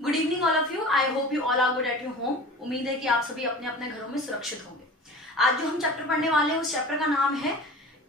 Good evening all of you. I hope you all are good at your home. उम्मीद है कि आप सभी अपने अपने घरों में सुरक्षित होंगे। आज जो हम चैप्टर पढ़ने वाले हैं उस चैप्टर का नाम है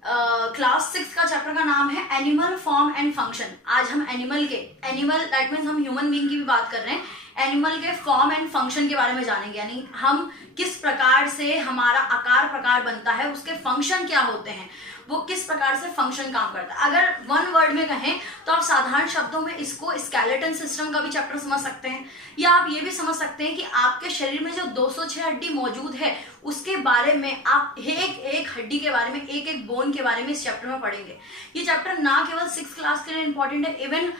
क्लास 6 का चैप्टर का नाम है एनिमल फॉर्म एंड फंक्शन। आज हम एनिमल दैट मीन्स हम ह्यूमन बीइंग की भी बात कर रहे हैं। एनिमल के फॉर्म एंड फंक्शन के बारे में जानेंगे, यानी हम किस प्रकार से हमारा आकार प्रकार बनता है, उसके फंक्शन क्या होते हैं, वो किस प्रकार से फंक्शन काम करता है। अगर वन वर्ड में कहें तो आप साधारण शब्दों में इसको स्केलेटन सिस्टम का भी चैप्टर समझ सकते हैं, या आप ये भी समझ सकते हैं कि आपके शरीर में जो 206 हड्डी मौजूद है उसके बारे में आप एक एक हड्डी के बारे में, एक एक बोन के बारे में इस चैप्टर में पढ़ेंगे। ये चैप्टर ना केवल 6th क्लास के लिए इंपॉर्टेंट है, even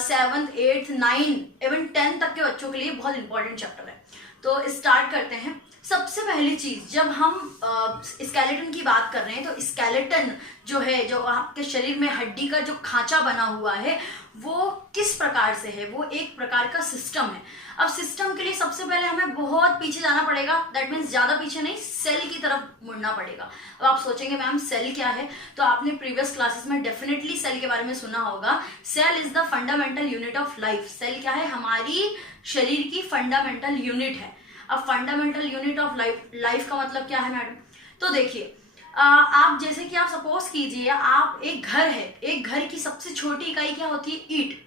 7th 8th 9th even 10th तक के बच्चों के लिए बहुत इंपॉर्टेंट चैप्टर है। तो स्टार्ट करते हैं। सबसे पहली चीज, जब हम स्केलेटन की बात कर रहे हैं तो स्केलेटन जो है, जो आपके शरीर में हड्डी का जो खांचा बना हुआ है वो किस प्रकार से है, वो एक प्रकार का सिस्टम है। अब सिस्टम के लिए सबसे पहले हमें बहुत पीछे जाना पड़ेगा, दैट मीन्स ज्यादा पीछे नहीं, सेल की तरफ मुड़ना पड़ेगा। अब आप सोचेंगे मैम सेल क्या है, तो आपने प्रीवियस क्लासेस में डेफिनेटली सेल के बारे में सुना होगा। Cell is the fundamental unit of life. Cell क्या है, हमारी शरीर की फंडामेंटल यूनिट है। अब फंडामेंटल यूनिट ऑफ लाइफ का मतलब क्या है मैडम, तो देखिए आप जैसे कि आप सपोज कीजिए आप एक घर है, एक घर की सबसे छोटी इकाई क्या होती है,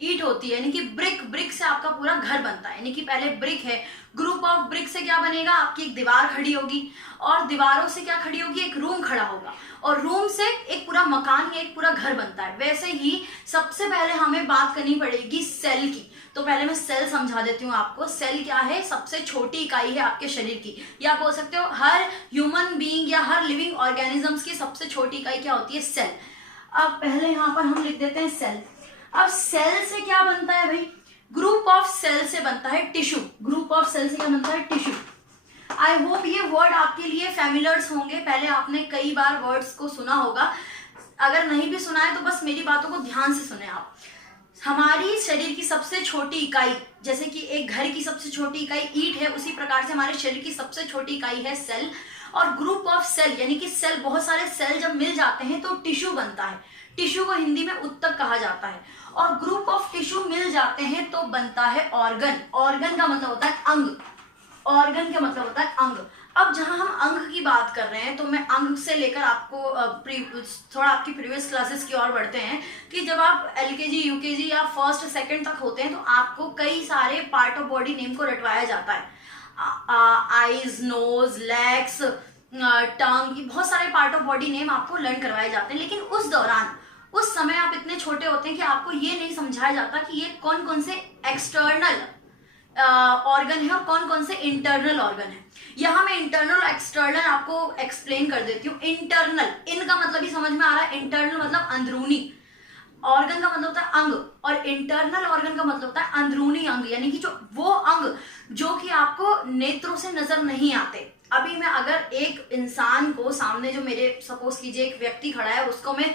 ईट होती है, यानी कि ब्रिक से आपका पूरा घर बनता है। यानी कि पहले ब्रिक है, ग्रुप ऑफ ब्रिक से क्या बनेगा, आपकी एक दीवार खड़ी होगी, और दीवारों से क्या खड़ी होगी, एक रूम खड़ा होगा, और रूम से एक पूरा मकान या एक पूरा घर बनता है। वैसे ही सबसे पहले हमें बात करनी पड़ेगी सेल की। तो पहले मैं सेल समझा देती हूँ आपको। सेल क्या है, सबसे छोटी इकाई है आपके शरीर की, या आप बोल सकते हो हर ह्यूमन बीइंग या हर लिविंग ऑर्गेनिजम्स की सबसे छोटी इकाई क्या होती है, सेल। अब पहले यहाँ पर हम लिख देते हैं सेल। अब सेल से क्या बनता है भाई, ग्रुप ऑफ सेल से बनता है टिश्यू। ग्रुप ऑफ सेल से क्या बनता है, टिश्यू। आई होप ये वर्ड आपके लिए फैमिलियर्स होंगे, पहले आपने कई बार वर्ड्स को सुना होगा। अगर नहीं भी सुना है तो बस मेरी बातों को ध्यान से सुने आप। हमारी शरीर की सबसे छोटी इकाई, जैसे कि एक घर की सबसे छोटी इकाई ईंट है, उसी प्रकार से हमारे शरीर की सबसे छोटी इकाई है सेल। और ग्रुप ऑफ सेल यानी कि सेल, बहुत सारे सेल जब मिल जाते हैं तो टिश्यू बनता है। टिश्यू को हिंदी में उत्तक कहा जाता है। और ग्रुप ऑफ टिश्यू मिल जाते हैं तो बनता है ऑर्गन। ऑर्गन का मतलब होता है अंग। ऑर्गन का मतलब होता है अंग। अब जहां हम अंग की बात कर रहे हैं तो मैं अंग से लेकर आपको थोड़ा आपकी प्रीवियस क्लासेस की ओर बढ़ते हैं कि जब आप एलकेजी यूकेजी या फर्स्ट सेकंड तक होते हैं तो आपको कई सारे पार्ट ऑफ बॉडी नेम को रटवाया जाता है। आईज, नोज, लेग्स, टंग, बहुत सारे पार्ट ऑफ बॉडी नेम आपको लर्न करवाए जाते हैं। लेकिन उस दौरान, उस समय आप इतने छोटे होते हैं कि आपको ये नहीं समझाया जाता कि ये कौन कौन से एक्सटर्नल ऑर्गन है और कौन कौन से इंटरनल ऑर्गन है। यहां मैं इंटरनल और एक्सटर्नल आपको एक्सप्लेन कर देती हूँ। इंटरनल, इन का मतलब ही समझ में आ रहा है, इंटरनल मतलब अंदरूनी, ऑर्गन का मतलब होता है अंग, और इंटरनल ऑर्गन का मतलब होता है अंदरूनी अंग, यानी कि जो वो अंग जो कि आपको नेत्रों से नजर नहीं आते। अभी मैं अगर एक इंसान को सामने, जो मेरे सपोज कीजिए एक व्यक्ति खड़ा है, उसको मैं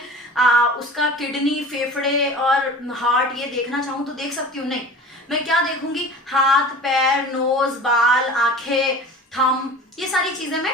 उसका किडनी, फेफड़े और हार्ट ये देखना चाहूं तो देख सकती हूँ? नहीं। मैं क्या देखूंगी, हाथ, पैर, नोज, बाल, आंखें, थंब, ये सारी चीजें मैं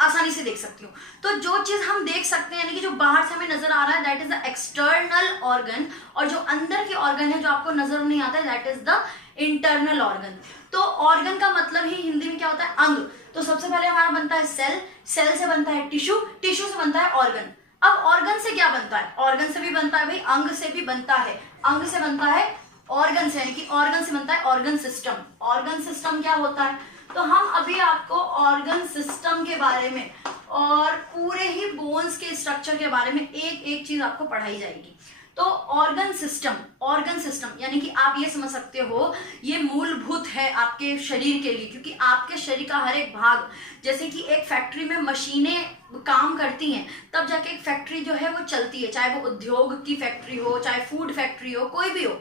आसानी से देख सकती हूँ। तो जो चीज हम देख सकते हैं, यानी कि जो बाहर से हमें नजर आ रहा है, that is the external organ, और जो अंदर के ऑर्गन है जो आपको नजर नहीं आता है, that is the internal organ. तो ऑर्गन का मतलब ही हिंदी में क्या होता है, अंग। तो सबसे पहले हमारा बनता है सेल, सेल से बनता है टिश्यू, टिश्यू से बनता है ऑर्गन। अब ऑर्गन से क्या बनता है, ऑर्गन से भी बनता है भाई, अंग से भी बनता है, अंग से बनता है ऑर्गन से, यानी कि ऑर्गन से बनता है ऑर्गन सिस्टम। ऑर्गन सिस्टम क्या होता है, तो हम अभी आपको ऑर्गन सिस्टम के बारे में और पूरे ही बोन्स के स्ट्रक्चर के बारे में एक एक चीज आपको पढ़ाई जाएगी। तो ऑर्गन सिस्टम यानी कि आप ये समझ सकते हो, ये मूलभूत है आपके शरीर के लिए, क्योंकि आपके शरीर का हर एक भाग, जैसे कि एक फैक्ट्री में मशीनें काम करती हैं तब जाके एक फैक्ट्री जो है वो चलती है, चाहे वो उद्योग की फैक्ट्री हो, चाहे फूड फैक्ट्री हो, कोई भी हो,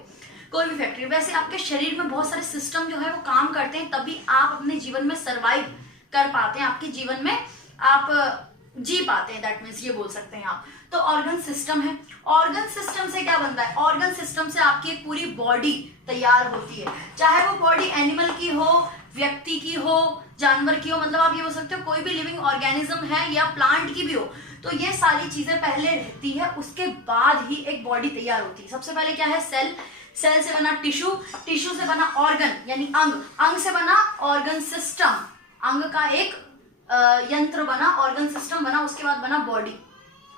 कोई भी फैक्ट्री। वैसे आपके शरीर में बहुत सारे सिस्टम जो है वो काम करते हैं, तभी आप अपने जीवन में सरवाइव कर पाते हैं, आपके जीवन में आप जी पाते हैं, दैट मीन्स ये बोल सकते हैं आप। तो ऑर्गन सिस्टम है। ऑर्गन सिस्टम से क्या बनता है, ऑर्गन सिस्टम से आपकी एक पूरी बॉडी तैयार होती है, चाहे वो बॉडी एनिमल की हो, व्यक्ति की हो, जानवर की हो, मतलब आप ये बोल सकते हो कोई भी लिविंग ऑर्गेनिज्म है या प्लांट की भी हो। तो ये सारी चीजें पहले रहती है, उसके बाद ही एक बॉडी तैयार होती है। सबसे पहले क्या है, सेल। सेल से बना टिश्यू, टिश्यू से बना ऑर्गन यानी अंग, अंग से बना ऑर्गन सिस्टम, अंग का एक यंत्र बना, ऑर्गन सिस्टम बना, उसके बाद बना बॉडी।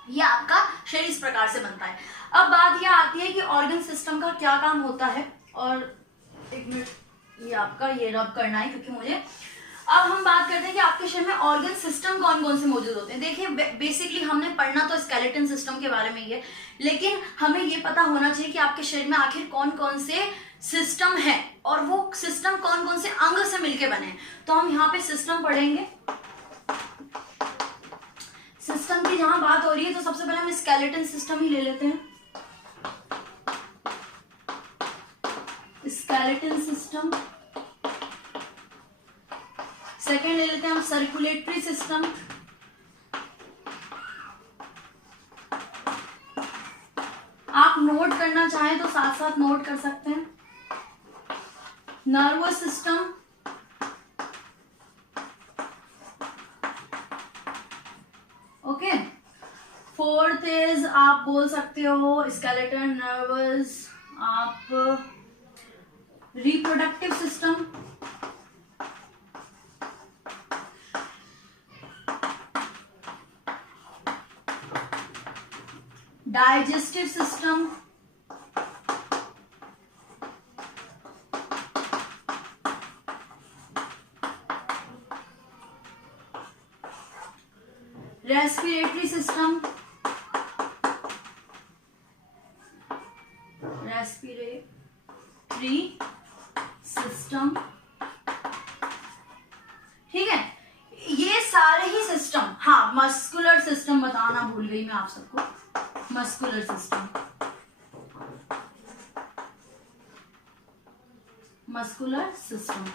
ये आपका शरीर इस प्रकार से बनता है। अब बात यह आती है कि ऑर्गन सिस्टम का क्या काम होता है, और एक मिनट, ये आपका ये रब करना है क्योंकि मुझे, अब हम बात करते हैं कि आपके शरीर में ऑर्गन सिस्टम कौन कौन से मौजूद होते हैं। देखिए बेसिकली हमने पढ़ना तो स्केलेटन सिस्टम के बारे में ही है, लेकिन हमें ये पता होना चाहिए कि आपके शरीर में आखिर कौन कौन से सिस्टम है और वो सिस्टम कौन कौन से अंग से मिलके बने हैं। तो हम यहाँ पे सिस्टम पढ़ेंगे। सिस्टम की जहां बात हो रही है तो सबसे पहले हम स्केलेटन सिस्टम ही ले लेते हैं। स्केलेटन सिस्टम, सेकेंड ले लेते हैं हम सर्कुलेटरी सिस्टम, आप नोट करना चाहें तो साथ साथ नोट कर सकते हैं। Nervous system, okay. Fourth is आप बोल सकते हो स्केलेटन, नर्वस, आप reproductive system, digestive system, respiratory system, respiratory system, ठीक है। ये सारे ही सिस्टम, हाँ मस्कुलर सिस्टम बताना भूल गई मैं आप सबको, मस्कुलर सिस्टम, मस्कुलर सिस्टम।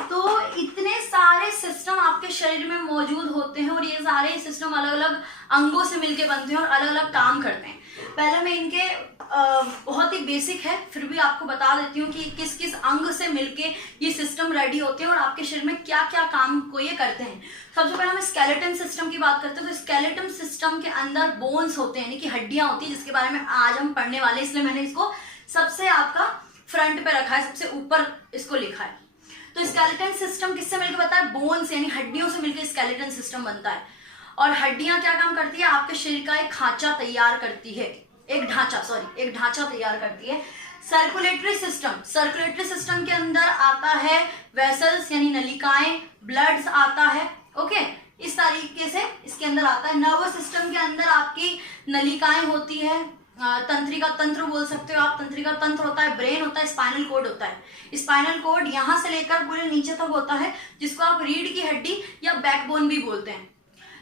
तो इतने सारे सिस्टम आपके शरीर में मौजूद होते हैं और ये सारे सिस्टम अलग अलग अंगों से मिलके बनते हैं और अलग अलग काम करते हैं। पहले मैं इनके बहुत ही बेसिक है फिर भी आपको बता देती हूँ कि किस किस अंग से मिलके ये सिस्टम रेडी होते हैं और आपके शरीर में क्या क्या काम को ये करते हैं। सबसे पहले हम स्केलेटन सिस्टम की बात करते हैं। तो स्केलेटन सिस्टम के अंदर बोन्स होते हैं यानी कि हड्डियां होती है, जिसके बारे में आज हम पढ़ने वाले, इसलिए मैंने इसको सबसे आपका फ्रंट पे रखा है, सबसे ऊपर इसको लिखा है। तो स्केलेटन सिस्टम किससे मिलकर बनता है? बोन्स यानी हड्डियों से मिलकर स्केलेटन सिस्टम बनता है। और हड्डियां क्या काम करती है? आपके शरीर का एक खांचा तैयार करती है, एक ढांचा तैयार करती है। सर्कुलेटरी सिस्टम, सर्कुलेटरी सिस्टम के अंदर आता है वेसल्स यानी नलिकाएं, ब्लड्स आता है, ओके, इस तरीके से इसके अंदर आता है। नर्वस सिस्टम के अंदर आपकी नलिकाएं होती है, तंत्रिका तंत्र बोल सकते हो आप, तंत्रिका तंत्र होता है, ब्रेन होता है, स्पाइनल कोड होता है। स्पाइनल कोड यहां से लेकर पूरे नीचे तक होता है, जिसको आप रीढ़ की हड्डी या बैकबोन भी बोलते हैं।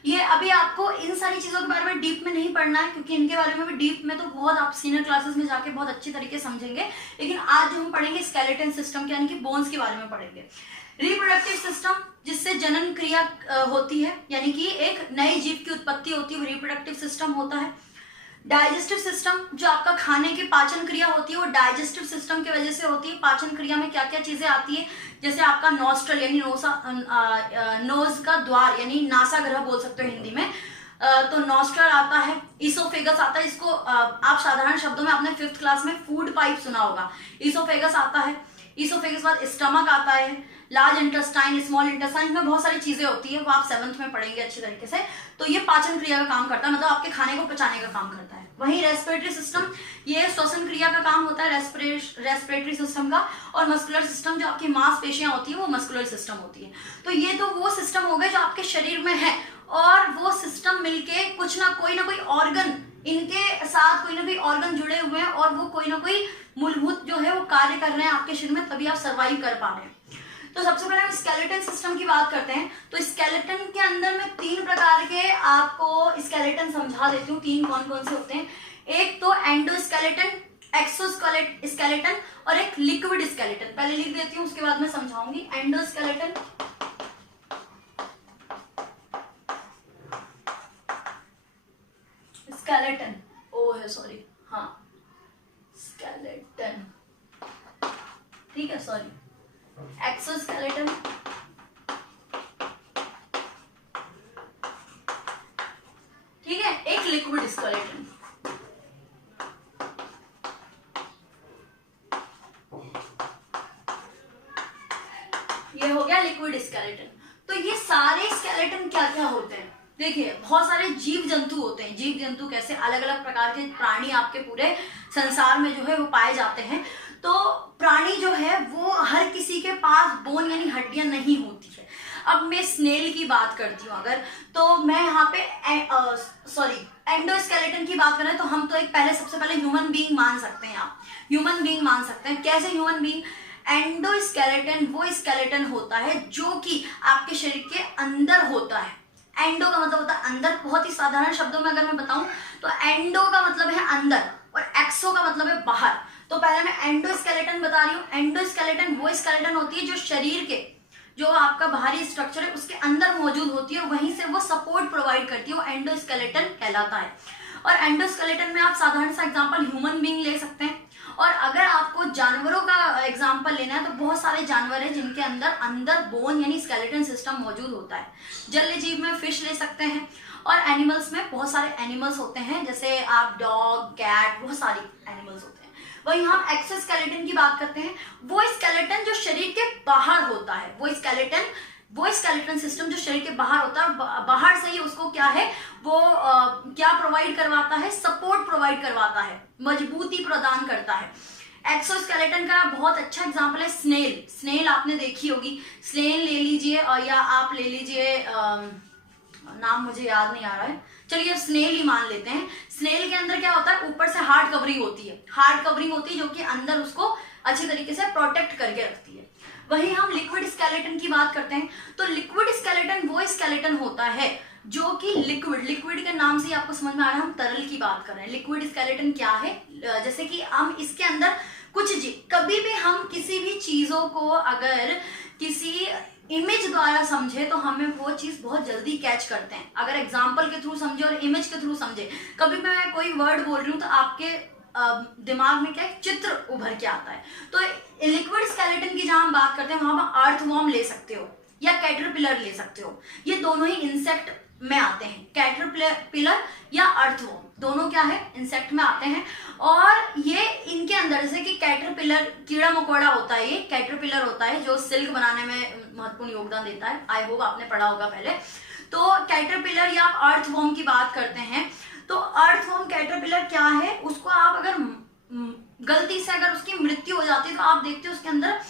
ये अभी आपको इन सारी चीजों के बारे में डीप में नहीं पढ़ना है, क्योंकि इनके बारे में भी डीप में तो बहुत आप सीनियर क्लासेस में जाके बहुत अच्छी तरीके समझेंगे। लेकिन आज जो हम पढ़ेंगे स्केलेटन सिस्टम के यानी कि बोन्स के बारे में पढ़ेंगे। रिप्रोडक्टिव सिस्टम, जिससे जनन क्रिया होती है यानी कि एक नए जीव की उत्पत्ति होती है, वो रिप्रोडक्टिव सिस्टम होता है। डाइजेस्टिव सिस्टम, जो आपका खाने की पाचन क्रिया होती है वो डाइजेस्टिव सिस्टम की वजह से होती है। पाचन क्रिया में क्या क्या चीजें आती है, जैसे आपका नोस्ट्रल यानी नोज का द्वार यानी नासागृह बोल सकते हो हिंदी में, तो नोस्ट्रल आता है। इसोफेगस आता है, इसको आप साधारण शब्दों में आपने 5th क्लास में फूड पाइप सुना होगा। इसोफेगस आता है, इसोफेगस बाद स्टमक आता है, लार्ज इंटेस्टाइन, स्मॉल इंटेस्टाइन में बहुत सारी चीजें होती है, वो आप 7th में पढ़ेंगे अच्छी तरीके से। तो ये पाचन क्रिया का काम करता है, मतलब आपके खाने को पचाने का काम करता है। वहीं रेस्पिरेटरी सिस्टम, ये श्वसन क्रिया का काम होता है रेस्पिरेटरी सिस्टम का। और मस्कुलर सिस्टम, जो आपकी मांसपेशियां होती है वो मस्कुलर सिस्टम होती है। तो ये तो वो सिस्टम हो गए जो आपके शरीर में है, और वो सिस्टम मिलके कुछ ना कोई ऑर्गन, इनके साथ कोई ना कोई ऑर्गन जुड़े हुए हैं और वो कोई ना कोई मूलभूत जो है वो कार्य कर रहे हैं आपके शरीर में, तभी आप सर्वाइव कर पा रहे हैं। तो सबसे पहले हम स्केलेटन सिस्टम की बात करते हैं। तो स्केलेटन के अंदर मैं 3 प्रकार के आपको स्केलेटन समझा देती हूँ, 3 कौन कौन से होते हैं। एक तो एंडोस्केलेटन, एक्सोस्केलेटन और एक लिक्विड स्केलेटन। पहले लिख देती हूँ, उसके बाद मैं समझाऊंगी। एंडोस्केलेटन, स्केलेटन, स्केलेटन, ठीक है, सॉरी, एक्सोस्केलेटन, ठीक है, एक लिक्विड स्केलेटन। या लिक्विड स्केलेटन। तो ये सारे स्केलेटन क्या क्या होते हैं, देखिए बहुत सारे जीव जंतु होते हैं। जीव जंतु कैसे, अलग अलग प्रकार के प्राणी आपके पूरे संसार में जो है वो पाए जाते हैं। तो प्राणी जो है वो हर किसी के पास बोन यानी हड्डियां नहीं होती है। अब मैं स्नेल की बात करती हूँ अगर, तो मैं यहाँ पे एंडोस्केलेटन की बात करें तो हम तो एक पहले सबसे पहले ह्यूमन बीइंग मान सकते हैं। आप ह्यूमन बीइंग मान सकते हैं। कैसे ह्यूमन बीइंग? एंडोस्केलेटन वो स्केलेटन होता है जो कि आपके शरीर के अंदर होता है। एंडो का मतलब होता है अंदर। बहुत ही साधारण शब्दों में अगर मैं बताऊं तो एंडो का मतलब है अंदर और एक्सो का मतलब है बाहर। तो पहले मैं एंडोस्केलेटन बता रही हूँ। एंडोस्केलेटन वो स्केलेटन होती है जो शरीर के जो आपका बाहरी स्ट्रक्चर है उसके अंदर मौजूद होती है और वहीं से वो सपोर्ट प्रोवाइड करती है, वो एंडोस्केलेटन कहलाता है। और एंडोस्केलेटन में आप साधारण सा एग्जांपल ह्यूमन बीइंग ले सकते हैं। और अगर आपको जानवरों का एग्जांपल लेना है तो बहुत सारे जानवर हैं जिनके अंदर बोन यानी स्केलेटन सिस्टम मौजूद होता है। जलीय जीव में फिश ले सकते हैं और एनिमल्स में बहुत सारे एनिमल्स होते हैं, जैसे आप डॉग, कैट, बहुत सारी एनिमल्स होते हैं। वहीं हम एक्सोस्केलेटन की बात करते हैं, वो स्केलेटन जो शरीर के बाहर होता है, वो स्केलेटन सिस्टम जो शरीर के बाहर होता है, बाहर से ही उसको क्या है वो क्या प्रोवाइड करवाता है, सपोर्ट प्रोवाइड करवाता है, मजबूती प्रदान करता है। एक्सोस्केलेटन का बहुत अच्छा एग्जांपल है स्नेल। स्नेल आपने देखी होगी। स्नेल ले लीजिए और या आप ले लीजिए, नाम मुझे याद नहीं आ रहा है, चलिए स्नेल ही मान लेते हैं। स्नेल के अंदर क्या होता है, ऊपर से हार्ड कवरिंग होती है। हार्ड कवरिंग होती है जो कि अंदर उसको अच्छे तरीके से प्रोटेक्ट करके रखती है। वहीं हम लिक्विड स्केलेटन की बात करते हैं तो लिक्विड स्केलेटन वो स्केलेटन होता है जो कि लिक्विड के नाम से आपको समझ में आ रहा है हम तरल की बात कर रहे हैं। लिक्विड स्केलेटन क्या है, जैसे कि हम इसके अंदर कभी भी हम किसी भी चीजों को अगर किसी इमेज द्वारा समझे तो हमें वो चीज बहुत जल्दी कैच करते हैं। अगर एग्जाम्पल के थ्रू समझे और इमेज के थ्रू समझे, कभी मैं कोई वर्ड बोल रही हूँ तो आपके दिमाग में क्या है, चित्र उभर के आता है। तो लिक्विड स्केलेटन की जहां हम बात करते हैं वहां पर अर्थवॉर्म ले सकते हो या कैटरपिलर ले सकते हो। ये दोनों ही इंसेक्ट में आते हैं, कैटरपिलर या अर्थवॉर्म दोनों क्या है, इंसेक्ट में आते हैं। और ये इनके अंदर जैसे कि कैटरपिलर कीड़ा मकोड़ा होता है, ये कैटरपिलर होता है जो सिल्क बनाने में महत्वपूर्ण योगदान देता है। आई होप आपने पढ़ा होगा पहले। तो कैटरपिलर या आप अर्थवॉर्म की बात करते हैं तो अर्थवॉर्म कैटरपिलर क्या है, उसको आप अगर गलती से अगर उसकी मृत्यु हो जाती है तो आप देखते हो उसके अंदर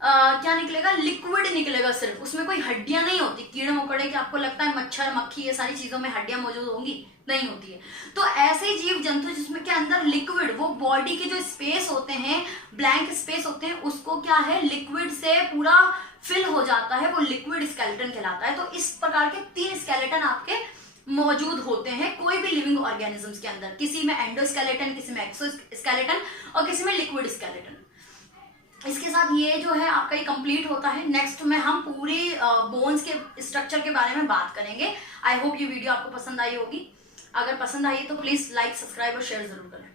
क्या निकलेगा, लिक्विड निकलेगा सिर्फ, उसमें कोई हड्डियां नहीं होती। कीड़े मकोड़े के आपको लगता है मच्छर मक्खी ये सारी चीजों में हड्डियां मौजूद होंगी, नहीं होती है। तो ऐसे जीव जंतु जिसमें के अंदर लिक्विड, वो बॉडी के जो स्पेस होते हैं, ब्लैंक स्पेस होते हैं, उसको क्या है लिक्विड से पूरा फिल हो जाता है, वो लिक्विड स्केलेटन कहलाता है। तो इस प्रकार के 3 स्केलेटन आपके मौजूद होते हैं कोई भी लिविंग ऑर्गेनिजम्स के अंदर, किसी में एंडोस्केलेटन, किसी में एक्सोस्केलेटन और किसी में लिक्विड स्केलेटन। इसके साथ ये जो है आपका ये कंप्लीट होता है। नेक्स्ट में हम पूरी बोन्स के स्ट्रक्चर के बारे में बात करेंगे। आई होप ये वीडियो आपको पसंद आई होगी। अगर पसंद आई तो प्लीज लाइक, सब्सक्राइब और शेयर जरूर करें।